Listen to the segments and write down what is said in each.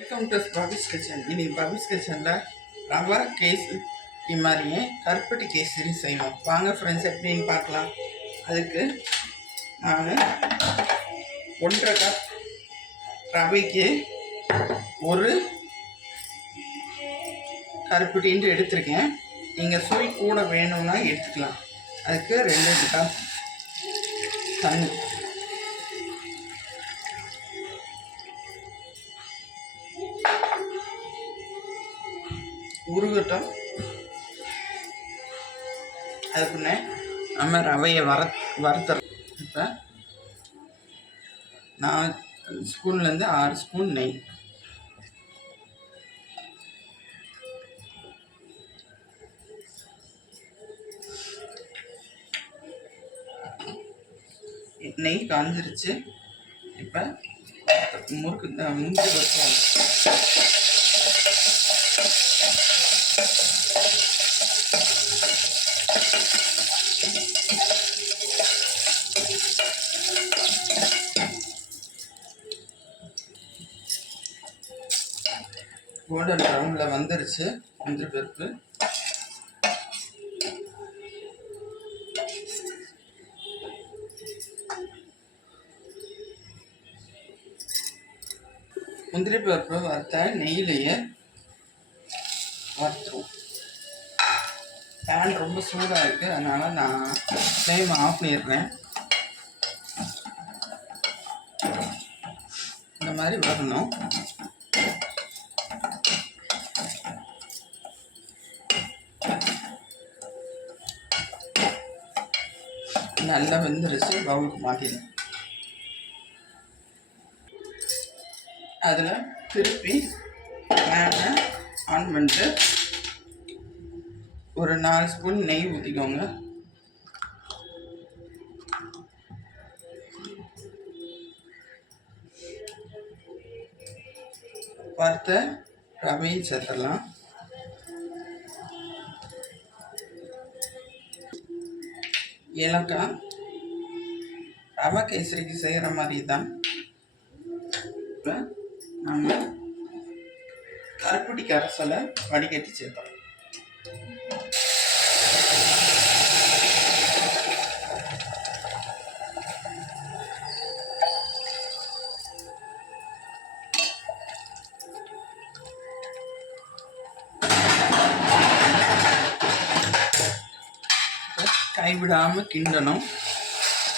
Welcome to பபிஸ் kitchen இன்னைக்கு பபிஸ் கிச்சனில் rava case மாதிரியே கருப்பட்டி கேசரி செய்வோம் வாங்க ஃப்ரெண்ட்ஸ் எப்படின்னு பார்க்கலாம். அதுக்கு நான் ஒன்றரை கப் ரவைக்கு ஒரு கருப்பட்டின்ட்டு எடுத்திருக்கேன். நீங்கள் சுவை கூட வேணும்னா எடுத்துக்கலாம். அதுக்கு ரெண்டு கப் தண்ணி. உருகட்டும். அதுக்குன்னே நம்ம ரவையை வர வறுத்துறோம். இப்போ நான் ஸ்பூன்லேருந்து ஆறு ஸ்பூன் நெய். நெய் காஞ்சிருச்சு. இப்போ முறுக்கு முந்திரி வச்சோம் கோல்டன் ப்ரௌனில் வந்துருச்சு. முந்திரி பருப்பு முந்திரி பருப்பு வறுத்த நெய்யிலேயே வறுத்துருவோம். பேன் ரொம்ப சூடாக இருக்குது அதனால் நான் ஃப்ளேம் ஆஃப் பண்ணிடுறேன். இந்த மாதிரி வரணும் நல்லா வெந்துருச்சு பவுலுக்கு மாட்டிடும் அதில் திருப்பி ஃபேனை ஆன் பண்ணிட்டு ஒரு நாலு ஸ்பூன் நெய் ஊற்றிக்கோங்க வறுத்த ரவையும் சேர்த்துடலாம். ஏலக்காய் ரவை கேசரிக்கு செய்கிற மாதிரி தான் இப்போ நம்ம கருப்பட்டி கரைசலை வடிகட்டி சேர்த்தோம். கைவிடாமல் கிண்டணும்.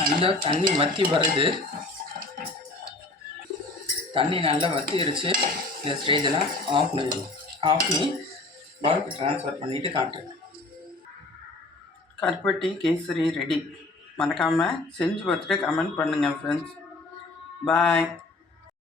நல்லா தண்ணி வற்றி வருது. தண்ணி நல்லா வற்றிடுச்சு இந்த ஸ்டேஜில் ஆஃப் பண்ணிடுவோம். ஆஃப் பண்ணி பல்பு ட்ரான்ஸ்ஃபர் பண்ணிவிட்டு காட்டுறேன். கருப்பட்டி கேசரி ரெடி மறக்காமல் செஞ்சு பார்த்துட்டு கமெண்ட் பண்ணுங்கள் ஃப்ரெண்ட்ஸ் பாய்